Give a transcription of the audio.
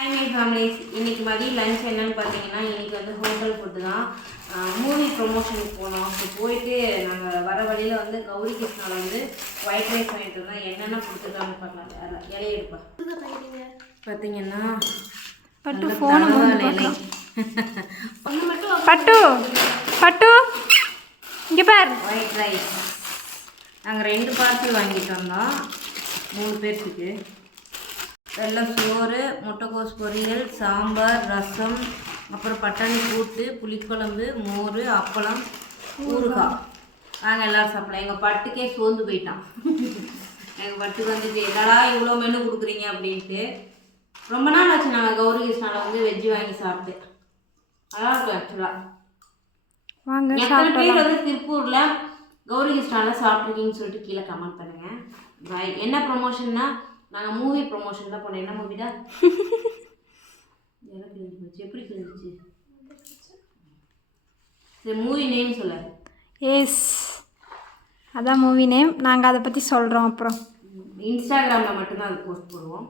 Hi my families, இன்றைக்கி மதியம் lunch என்னென்னு பார்த்தீங்கன்னா இன்றைக்கி வந்து ஹோட்டல் ஃபுட்டு தான். மூவி ப்ரொமோஷனுக்கு போனோம். அப்போ போயிட்டு நாங்கள் வர வழியில் வந்து கௌரி கிருஷ்ணாவில் வந்து ஒயிட் ரைஸ் வாங்கிட்டு வந்தோம். என்னென்ன கொடுத்துருக்காங்கன்னு பார்க்கலாம். இலையை எடுப்பா பார்த்தீங்கன்னா பட்டு ஃபோன் பட்டு பட்டு இங்கே பார். ஒயிட் ரைஸ் நாங்கள் 2 பார்சல் வாங்கிட்டு வந்தோம் 3 பேர்த்துக்கு. வெள்ளை சோறு, முட்டைக்கோஸ் பொரியல், சாம்பார், ரசம், அப்புறம் பட்டாணி கூட்டு, புளிக்குழம்பு, மோர், அப்பளம், ஊறுகாய். நாங்கள் எல்லோரும் சாப்பிடலாம். எங்கள் பட்டுக்கே சோர்ந்து போயிட்டான். எங்கள் பட்டுக்கு வந்துட்டு என்னடா இவ்வளோ மெனு கொடுக்குறீங்க அப்படின்ட்டு. ரொம்ப நாள் ஆச்சு நாங்கள் கௌரி கிருஷ்ணாவில் வந்து வெஜ்ஜு வாங்கி சாப்பிட்டேன். நல்லா இருக்கும் ஆக்சுவலாக. எத்தனை பேர் வந்து திருப்பூரில் கௌரி கிருஷ்ணாவில் சாப்பிட்ருக்கீங்கன்னு சொல்லிட்டு கீழே கமெண்ட் பண்ணுங்கள். பாய். என்ன ப்ரொமோஷன்னா நாங்கள் மூவி ப்ரொமோஷன் தான் போனோம். என்ன மூவிடா? எனக்கு கிழிஞ்சிச்சு. எப்படி கிழிஞ்சிச்சு? சரி, மூவி நேம் சொல்ல. எஸ், அதான் மூவி நேம். நாங்கள் அதை பற்றி சொல்கிறோம். அப்புறம் இன்ஸ்டாகிராமில் மட்டும்தான் அது போஸ்ட் போடுவோம்.